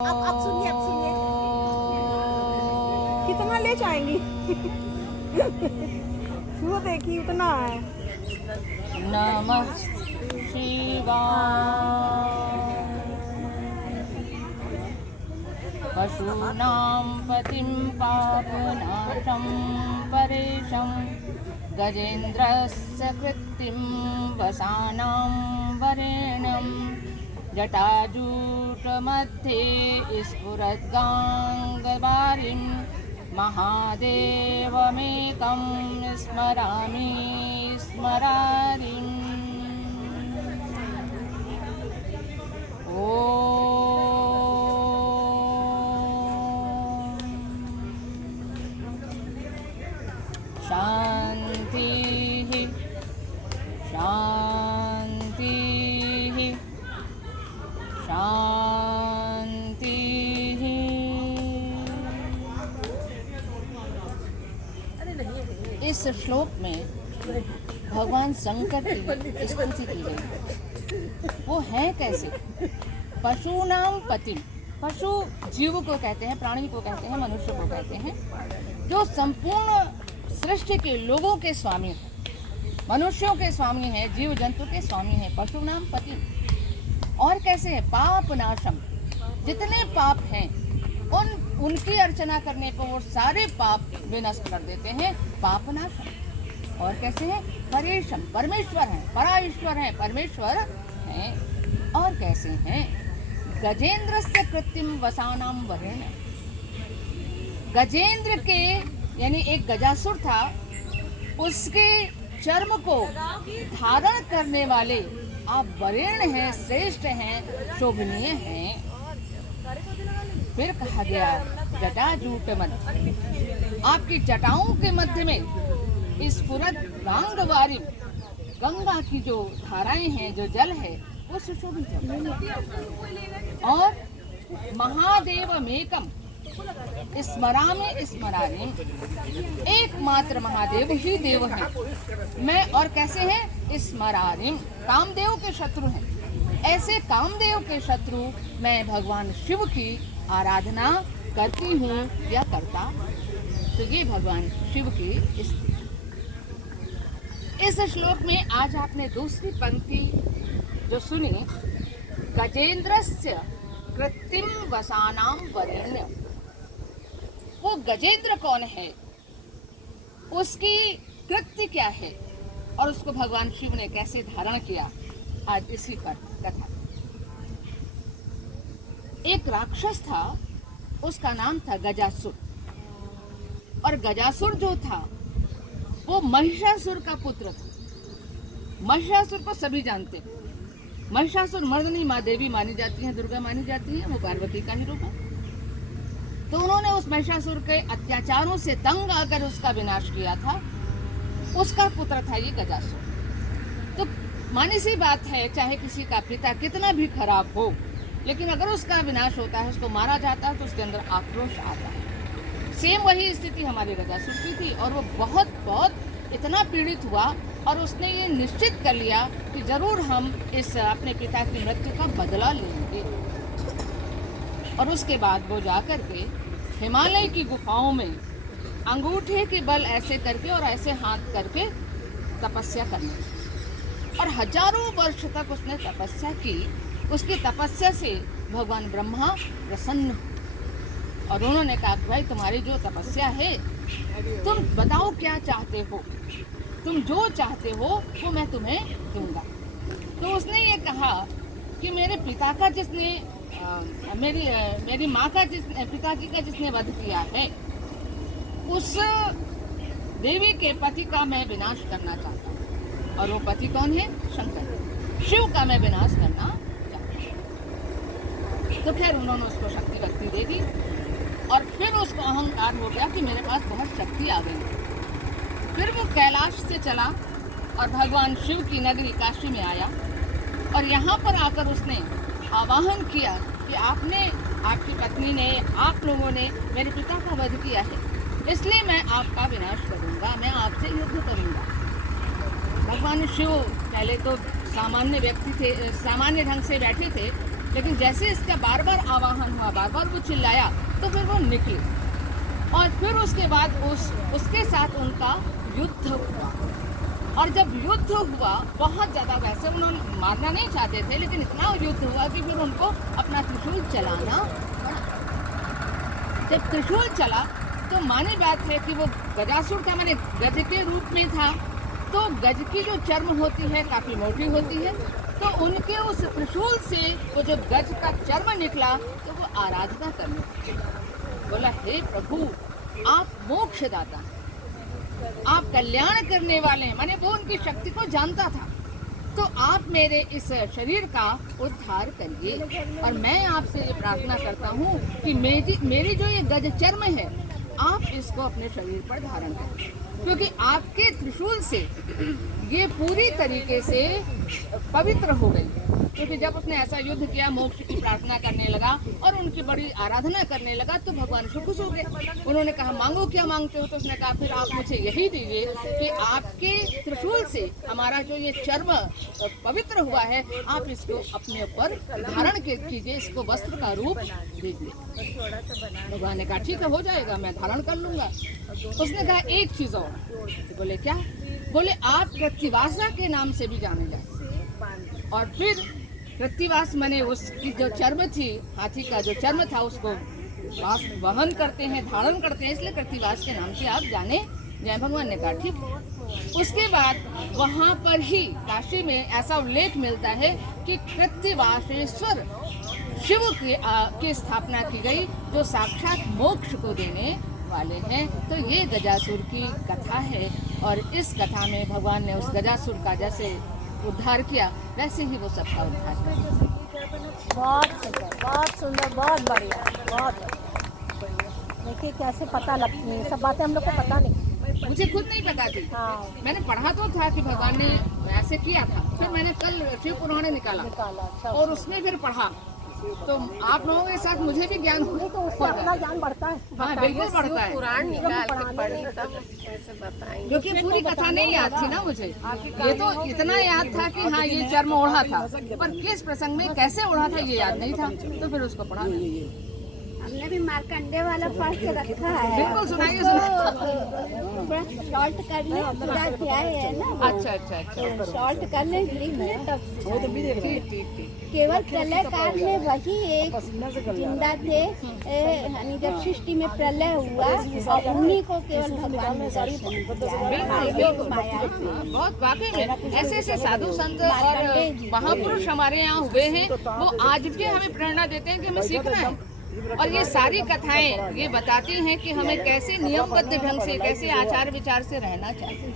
अब सुनिए कितना ले जाएंगी? वो देखिए उतना है। नमः शिवाय। पशूनां पतिं पापनाशं परेशं गजेन्द्रस्य कृत्तिं वसानां वरेण्यं जटाजूटमध्ये स्फुरद्गाङ्गवारिं महादेवमेकं स्मरामि स्मरारिम्। शान्तिः शान्तिः शान्तिः। इस श्लोक में भगवान शंकर की स्तुति की गई। वो है कैसे? पशूनाम पति, पशु जीव को कहते हैं, प्राणी को कहते हैं, मनुष्य को कहते हैं, जो संपूर्ण सृष्टि के लोगों के स्वामी हैं, मनुष्यों के स्वामी हैं, जीव जंतु के स्वामी हैं। पशुनाम पति। और कैसे है? पाप नाशम, जितने पाप हैं उनकी अर्चना करने पर वो सारे पाप विनष्ट कर देते हैं। पाप नाशम। और कैसे है? परेशम, परमेश्वर हैं, परा ईश्वर हैं, परमेश्वर हैं। और कैसे हैं? गजेंद्रस्य कृत्तिम वसानाम वरेण्यम, गजेंद्र के यानी एक गजासुर था, उसके चर्म को धारण करने वाले आप वरेण्य हैं, श्रेष्ठ हैं, शोभनीय हैं। फिर कहा गया जटाजूट मध्य, आपकी जटाओं के मध्य में स्फुरत गांगवारिम, गंगा की जो धाराएं हैं, जो जल है वो सुशोभित है। और महादेवमेकम स्मरामि स्मरामि, एकमात्र महादेव ही देव हैं मैं। और कैसे हैं? स्मरामि, कामदेव के शत्रु हैं। ऐसे कामदेव के शत्रु मैं भगवान शिव की आराधना करती हूँ या करता। तो ये भगवान शिव की इस श्लोक में आज आपने दूसरी पंक्ति जो सुनी, गजेंद्रस्य कृत्तिम वसानाम वरेण्यम, वो गजेंद्र कौन है, उसकी कृत्य क्या है और उसको भगवान शिव ने कैसे धारण किया, आज इसी पर कथा। एक राक्षस था, उसका नाम था गजासुर। और गजासुर जो था वो महिषासुर का पुत्र था। महिषासुर को सभी जानते हैं। महिषासुर मर्दनी माँ देवी मानी जाती है, दुर्गा मानी जाती है, वो पार्वती का ही रूप है। तो उन्होंने उस महिषासुर के अत्याचारों से तंग आकर उसका विनाश किया था। उसका पुत्र था ये गजासुर। तो मानी सी बात है, चाहे किसी का पिता कितना भी खराब हो, लेकिन अगर उसका विनाश होता है, उसको मारा जाता है, तो उसके अंदर आक्रोश आता है। सेम वही स्थिति हमारे गजासुर की थी। और वो बहुत इतना पीड़ित हुआ और उसने ये निश्चित कर लिया कि जरूर हम इस अपने पिता की मृत्यु का बदला लेंगे। और उसके बाद वो जाकर के हिमालय की गुफाओं में अंगूठे के बल ऐसे करके और ऐसे हाथ करके तपस्या करने, और हजारों वर्ष तक उसने तपस्या की। उसकी तपस्या से भगवान ब्रह्मा प्रसन्न हुए और उन्होंने कहा, भाई तुम्हारी जो तपस्या है, तुम बताओ क्या चाहते हो, तुम जो चाहते हो वो मैं तुम्हें दूंगा। तो उसने ये कहा कि मेरे पिता का जिसने मेरी माँ का पिताजी का जिसने वध किया है, उस देवी के पति का मैं विनाश करना चाहता हूँ। और वो पति कौन है? शंकर, शिव का मैं विनाश करना चाहता हूँ। तो खैर उन्होंने उसको शक्ति भक्ति दे दी और फिर उसको अहंकार हो गया कि मेरे पास बहुत शक्ति आ गई। फिर वो कैलाश से चला और भगवान शिव की नगरी काशी में आया। और यहाँ पर आकर उसने आवाहन किया कि आपकी पत्नी ने, आप लोगों ने मेरे पिता का वध किया है, इसलिए मैं आपका विनाश करूँगा, मैं आपसे युद्ध करूँगा। भगवान शिव पहले तो सामान्य व्यक्ति थे, सामान्य ढंग से बैठे थे, लेकिन जैसे इसका बार बार आवाहन हुआ, बार बार वो चिल्लाया, तो फिर वो निकले और फिर उसके बाद उसके साथ उनका युद्ध हुआ। और जब युद्ध हुआ बहुत ज़्यादा, वैसे उन्होंने मारना नहीं चाहते थे, लेकिन इतना युद्ध हुआ कि फिर उनको अपना त्रिशूल चलाना पड़ा। जब त्रिशूल चला तो मानी बात है कि वो गजासुर का माने गज के रूप में था, तो गज की जो चर्म होती है काफ़ी मोटी होती है, तो उनके उस त्रिशूल से वो जो गज का चर्म निकला तो वो आराधना करने लगे। बोला, हे प्रभु, आप मोक्षदाता हैं, आप कल्याण करने वाले हैं, माने वो उनकी शक्ति को जानता था, तो आप मेरे इस शरीर का उद्धार करिए। और मैं आपसे ये प्रार्थना करता हूँ कि मेरी जो ये गज चर्म है, आप इसको अपने शरीर पर धारण करें, क्योंकि आपके त्रिशूल से ये पूरी तरीके से पवित्र हो गई। क्योंकि जब उसने ऐसा युद्ध किया, मोक्ष की प्रार्थना करने लगा और उनकी बड़ी आराधना करने लगा, तो भगवान से खुश हो गए। उन्होंने कहा, मांगो क्या मांगते हो? तो उसने कहा, फिर आप मुझे यही दीजिए कि आपके त्रिशूल से हमारा जो ये चर्म पवित्र हुआ है, आप इसको अपने ऊपर धारण कीजिए, इसको वस्त्र का रूप दीजिए। भगवान ने कहा, ठीक है, हो जाएगा, मैं धारण कर लूंगा। उसने कहा, एक चीज और। बोले, क्या? बोले, आप कृत्तिवासा के नाम से भी जाने जाते। और फिर कृत्तिवास माने उसकी जो चर्म थी, हाथी का जो चर्म था, उसको वहन करते हैं, धारण करते हैं, इसलिए कृत्तिवास के नाम से आप जाने जाए। भगवान ने कहा, ठीक। उसके बाद वहाँ पर ही काशी में ऐसा उल्लेख मिलता है कि कृत्तिवासेश्वर शिव की स्थापना की गई, जो साक्षात मोक्ष को देने वाले हैं। तो ये गजासुर की कथा है, और इस कथा में भगवान ने उस गजासुर का जैसे उद्धार किया, वैसे ही वो सबका उद्धार किया। बहुत सुंदर, बहुत बढ़िया, बहुत बढ़िया। देखिए कैसे पता लगती है, सब बातें हम लोग को पता नहीं। मुझे खुद नहीं पता थी। हाँ, मैंने पढ़ा तो था कि भगवान ने ऐसे किया था, फिर मैंने कल शिव पुराण निकाला अच्छा। और उसमें फिर पढ़ा, तो आप लोगों के साथ मुझे भी ज्ञान नहीं तो उससे अपना ज्ञान बढ़ता है। हाँ, बिल्कुल बढ़ता है, पुराण निकाल के पढ़े तब कैसे बताएंगे। क्योंकि पूरी कथा नहीं याद थी ना मुझे। ये तो इतना याद था कि हाँ, ये चर्म ओढ़ा था, पर किस प्रसंग में कैसे ओढ़ा था ये याद नहीं था, तो फिर उसको पढ़ा। हमने भी मार्कंडे वाला पढ़ के रखा है। बिल्कुल, सुनाइए सुनाइए। शॉर्ट कर ले, पूरा अध्याय है ना। अच्छा अच्छा अच्छा, शॉर्ट कर ले, लिख ले तब से। ठीक ठीक ठीक। केवल प्रलय काल में वही एक जिंदा थे, यानी जब सृष्टि में प्रलय हुआ और उन्हीं को केवल भगवान ने दर्शन दिया। बहुत वाकई में ऐसे ऐसे साधु संत और महापुरुष हमारे यहाँ हुए हैं, वो आज भी हमें प्रेरणा देते हैं कि हमें सीखना है। और ये सारी कथाएं ये बताती हैं कि हमें कैसे नियमबद्ध ढंग से, कैसे आचार विचार से रहना चाहिए।